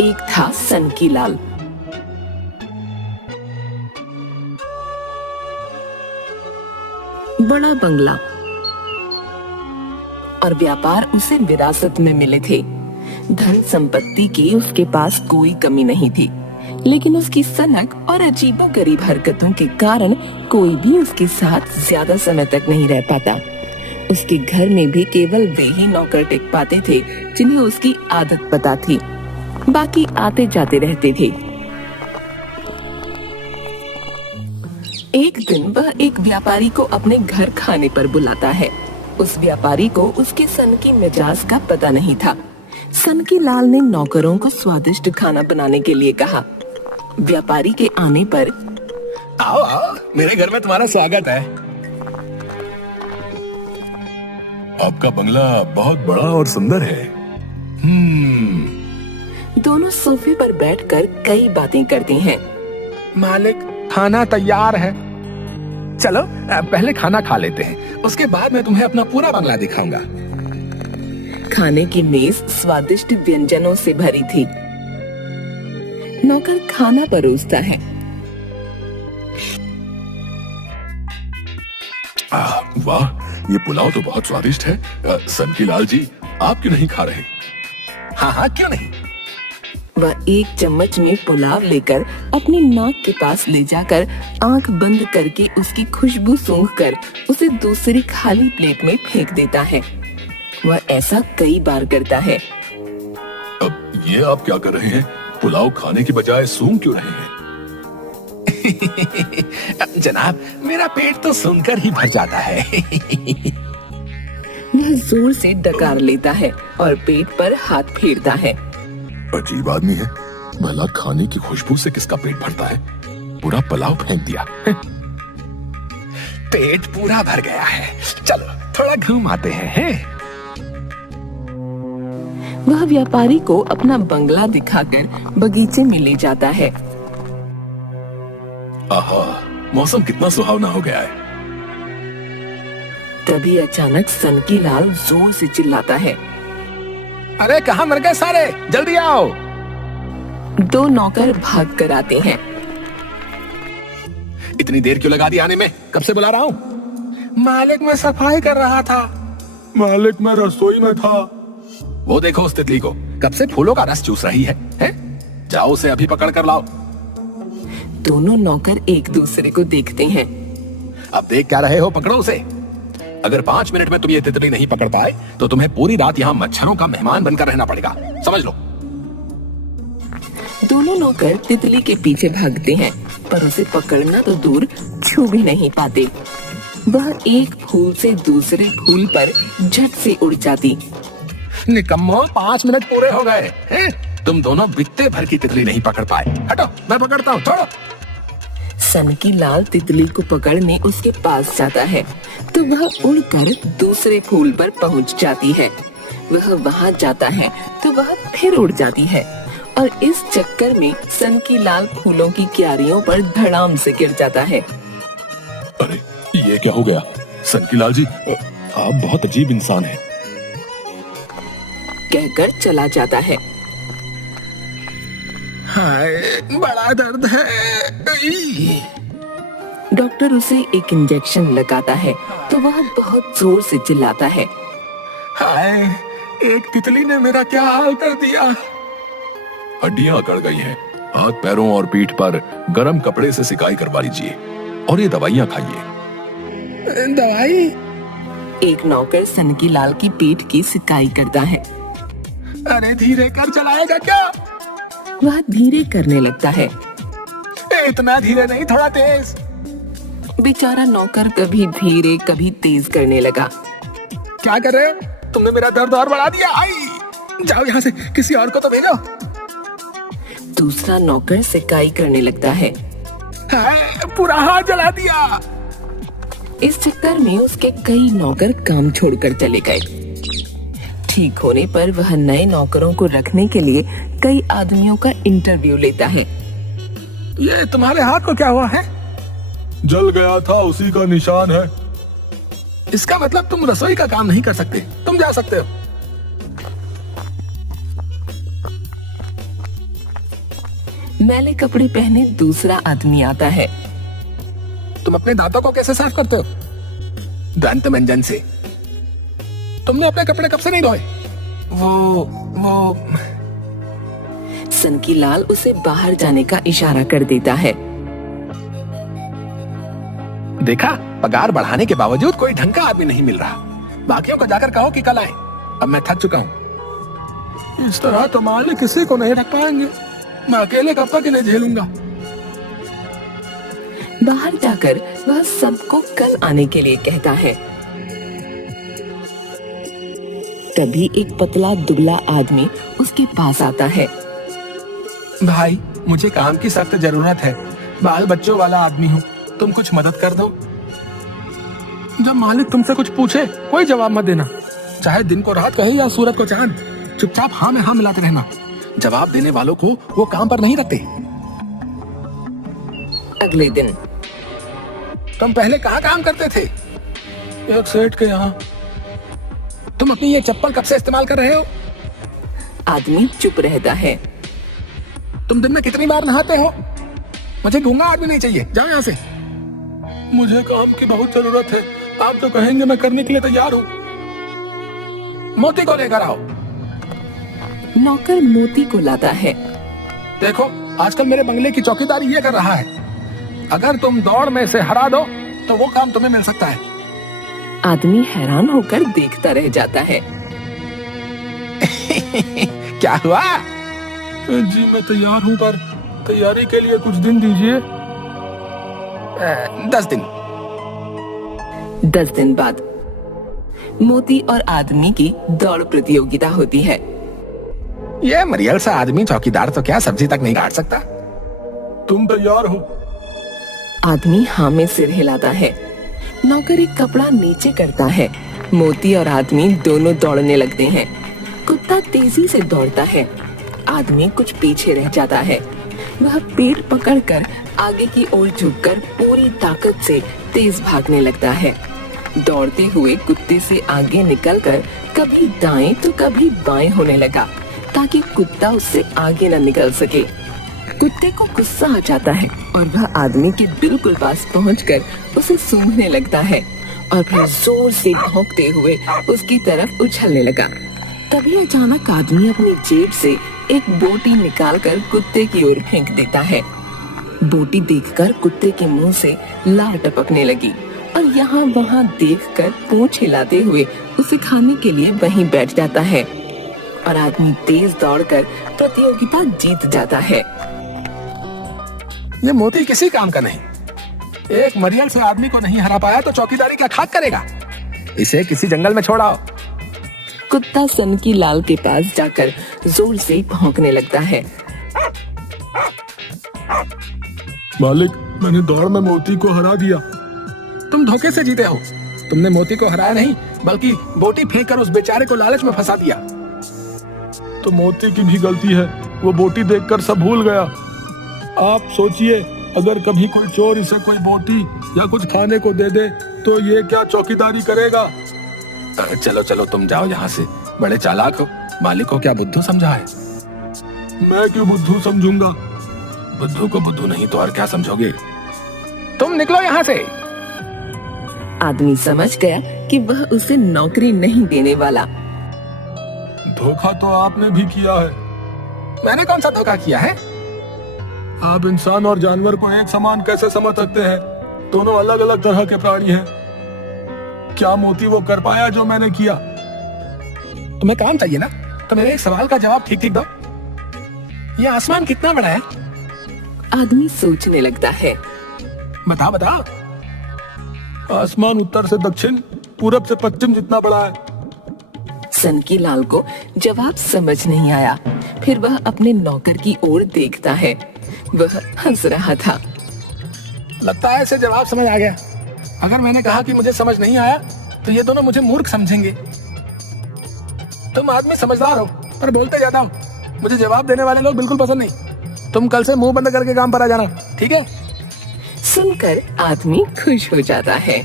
एक था सनकीलाल। बड़ा बंगला और व्यापार उसे विरासत में मिले थे। धन संपत्ति की उसके पास कोई कमी नहीं थी, लेकिन उसकी सनक और अजीबोगरीब हरकतों के कारण कोई भी उसके साथ ज्यादा समय तक नहीं रह पाता। उसके घर में भी केवल वे ही नौकर टिक पाते थे जिन्हें उसकी आदत पता थी, बाकी आते जाते रहते थे। एक दिन वह एक व्यापारी को अपने घर खाने पर बुलाता है। उस व्यापारी को उसके सनकी मिजाज का पता नहीं था। सनकीलाल ने नौकरों को स्वादिष्ट खाना बनाने के लिए कहा। व्यापारी के आने पर, आओ आओ, मेरे घर में तुम्हारा स्वागत है। आपका बंगला बहुत बड़ा और सुंदर है। दोनों सोफे पर बैठकर कई बातें करते हैं। मालिक, खाना तैयार है। चलो पहले खाना खा लेते हैं, उसके बाद मैं तुम्हें अपना पूरा बंगला दिखाऊंगा। खाने की मेज स्वादिष्ट व्यंजनों से भरी थी। नौकर खाना परोसता है। वाह, ये पुलाव तो बहुत स्वादिष्ट है। सनकीलाल जी, आप क्यों नहीं खा रहे? हाँ हाँ, क्यों नहीं। वह एक चम्मच में पुलाव लेकर अपनी नाक के पास ले जाकर आंख बंद करके उसकी खुशबू सूंघकर उसे दूसरी खाली प्लेट में फेंक देता है। वह ऐसा कई बार करता है। अब ये आप क्या कर रहे हैं? पुलाव खाने की बजाय सूंघ क्यों रहे हैं? जनाब, मेरा पेट तो सुनकर ही भर जाता है। वह जोर से डकार लेता है और पेट पर हाथ फेरता है। अजीब आदमी है, भला खाने की खुशबू से किसका पेट भरता है? पूरा पुलाव फेंक दिया। पेट पूरा भर गया है, चलो थोड़ा घूम आते हैं। वह व्यापारी को अपना बंगला दिखाकर बगीचे में ले जाता है। आहा, मौसम कितना सुहावना हो गया है। तभी अचानक सनकीलाल जोर से चिल्लाता है। अरे कहाँ मर गए सारे, जल्दी आओ। दो नौकर भाग कर आते हैं। इतनी देर क्यों लगा दी आने में? कब से बुला रहा हूँ। मालिक, मैं सफाई कर रहा था। मालिक, मैं रसोई में था। वो देखो उस तितली को, कब से फूलों का रस चूस रही है? जाओ उसे अभी पकड़ कर लाओ। दोनों नौकर एक दूसरे को देखते हैं। अब देख क्या रहे हो, पकड़ो उसे। अगर 5 मिनट में तुम ये तितली नहीं पकड़ पाए तो तुम्हें पूरी रात यहाँ मच्छरों का मेहमान बनकर रहना पड़ेगा, समझ लो। दोनों नौकर तितली के पीछे भागते हैं, पर उसे पकड़ना तो दूर, छू भी नहीं पाते। वह एक फूल से दूसरे फूल पर झट से उड़ जाती। निकम्मो, 5 मिनट पूरे हो गए हैं? तुम दोनों बित्ते भर की तितली नहीं पकड़ पाए। हटो, मैं पकड़ता हूँ, छोड़ो। सनकीलाल तितली को पकड़ने उसके पास जाता है तो वह उड़कर दूसरे फूल पर पहुंच जाती है। वह वहां जाता है तो वह फिर उड़ जाती है और इस चक्कर में सनकीलाल फूलों की क्यारियों पर धड़ाम से गिर जाता है। अरे ये क्या हो गया? सनकीलाल जी, आप बहुत अजीब इंसान हैं। कहकर चला जाता है। हाय, बड़ा दर्द है। डॉक्टर उसे एक इंजेक्शन लगाता है तो वह बहुत जोर से चिल्लाता है। हाय, एक तितली ने मेरा क्या हाल कर दिया। हड्डियां अकड़ गई हैं, हाथ पैरों और पीठ पर गर्म कपड़े से सिकाई करवा लीजिए और ये दवाइयां खाइए। दवाई? एक नौकर सनकीलाल की पीठ की सिकाई करता है। अरे धीरे कर, चलाएगा क्या? वह धीरे करने लगता है। इतना धीरे नहीं, थोड़ा तेज। बेचारा नौकर कभी धीरे कभी तेज करने लगा। क्या कर रहे हो? तुमने मेरा दर्द और बढ़ा दिया। आई, जाओ यहाँ से, किसी और को तो भेजो। दूसरा नौकर सिकाई करने लगता है। पूरा हाथ जला दिया। इस चक्कर में उसके कई नौकर काम छोड़कर चले गए। ठीक होने पर वह नए नौकरों को रखने के लिए कई आदमियों का इंटरव्यू लेता है। ये तुम्हारे हाथ को क्या हुआ है? जल गया था, उसी का निशान है। इसका मतलब तुम रसोई का काम नहीं कर सकते, तुम जा सकते हो। मैले कपड़े पहने दूसरा आदमी आता है। तुम अपने दांतों को कैसे साफ करते हो? दंत मंजन से। तुमने अपने कपड़े कब से नहीं धोए? वो सनकीलाल उसे बाहर जाने का इशारा कर देता है। देखा, पगार बढ़ाने के बावजूद कोई ढंग का आदमी नहीं मिल रहा। बाकियों को जाकर कहो कि कल आए। अब मैं थक चुका हूँ। इस तरह तो मालिक किसी को नहीं रख पाएंगे। मैं अकेले कब तक इन्हें झेलूंगा। बाहर जाकर वह सबको कल आने के लिए कहता है। तभी एक पतला दुबला आदमी उसके पास आता है। भाई, मुझे काम की सख्त जरूरत है। बाल बच्चों वाला आदमी हूँ, तुम कुछ मदद कर दो। जब मालिक तुमसे कुछ पूछे कोई जवाब मत देना। चाहे दिन को रात कहे या सूरज को चांद, चुपचाप हाँ में हाँ मिलाते रहना। जवाब देने वालों को वो काम पर नहीं रखते। अगले दिन। तुम पहले कहाँ काम करते थे? एक सेठ के यहाँ। तुम अपनी ये चप्पल कब से इस्तेमाल कर रहे हो? आदमी चुप रहता है। तुम दिन में कितनी बार नहाते हो? मुझे गूंगा आदमी नहीं चाहिए, जाओ यहाँ से। मुझे काम की बहुत जरूरत है। आप जो कहेंगे मैं करने के लिए तैयार हूँ। मोती को लेकर आओ। नौकर मोती को लाता है। देखो, आजकल मेरे बंगले की चौकीदारी ये कर रहा है। अगर तुम दौड़ में से हरा दो तो वो काम तुम्हें मिल सकता है। आदमी हैरान होकर देखता रह जाता है। क्या हुआ? जी मैं तैयार हूँ, पर तैयारी के लिए कुछ दिन दीजिए। 10 दिन। 10 दिन बाद मोती और आदमी की दौड़ प्रतियोगिता होती है। ये मरियल सा आदमी चौकीदार तो क्या सब्जी तक नहीं काट सकता। तुम तैयार हो? आदमी हाँ में सिर हिलाता है। नौकर एक कपड़ा नीचे करता है। मोती और आदमी दोनों दौड़ने लगते हैं। कुत्ता तेजी से दौड़ता है। आदमी कुछ पीछे रह जाता है। वह पेड़ पकड़कर आगे की ओर झुककर पूरी ताकत से तेज भागने लगता है। दौड़ते हुए कुत्ते से आगे निकलकर कभी दाएं तो कभी बाएं होने लगा, ताकि कुत्ता उससे आगे न निकल सके। कुत्ते को गुस्सा आ जाता है और वह आदमी के बिल्कुल पास पहुंचकर उसे सूंघने लगता है और फिर जोर से भौंकते हुए उसकी तरफ उछलने लगा। तभी अचानक आदमी अपनी जेब से एक बोटी निकालकर कुत्ते की ओर फेंक देता है। बोटी देखकर कुत्ते के मुंह से लार टपकने लगी और यहाँ वहाँ देखकर पूंछ हिलाते हुए उसे खाने के लिए वहीं बैठ जाता है और आदमी तेज दौड़कर प्रतियोगिता जीत जाता है। ये मोती किसी काम का नहीं। एक मरियल से आदमी को नहीं हरा पाया तो चौकीदारी क्या खाक करेगा? इसे किसी जंगल में छोड़ाओ। कुत्ता सनकीलाल के पास जाकर जोर से भौंकने लगता है। मालिक, मैंने दौड़ में मोती को हरा दिया। तुम धोखे से जीते हो। तुमने मोती को हराया नहीं, बल्कि बोटी फेंककर उस बेचारे को लालच में फंसा दिया। तो मोती की भी गलती है। वो बोटी देखकर सब भूल गया। आप सोचिए, अगर कभी कोई चोर इसे कोई बोटी या कुछ खाने को दे दे तो ये क्या चौकीदारी करेगा? चलो चलो, तुम जाओ यहाँ से। बड़े चालाक हो। मालिक को क्या बुद्धू समझा है? मैं क्यों बुद्धू समझूंगा? बुद्धू को बुद्धू नहीं तो और क्या समझोगे? तुम निकलो यहाँ से। आदमी समझ गया कि वह उसे नौकरी नहीं देने वाला। धोखा तो आपने भी किया है। मैंने कौन सा धोखा किया है? आप इंसान और जानवर को एक समान कैसे समझ सकते हैं? दोनों अलग अलग तरह के प्राणी हैं। क्या मोती वो कर पाया जो मैंने किया? तुम्हें काम चाहिए ना, तो मेरे एक सवाल का जवाब ठीक ठीक दो। ये आसमान कितना बड़ा है? आदमी सोचने लगता है। बता बता। आसमान उत्तर से दक्षिण, पूरब से पश्चिम जितना बड़ा है। सनकीलाल को जवाब समझ नहीं आया। फिर वह अपने नौकर की ओर देखता है। वह हंस रहा था। लगता है इसे जवाब समझ आ गया। अगर मैंने कहा कि मुझे समझ नहीं आया तो ये दोनों मुझे मूर्ख समझेंगे। तुम आदमी समझदार हो पर बोलते ज्यादा हो। मुझे जवाब देने वाले लोग बिल्कुल पसंद नहीं। तुम कल से मुंह बंद करके काम पर आ जाना, ठीक है? सुनकर आदमी खुश हो जाता है।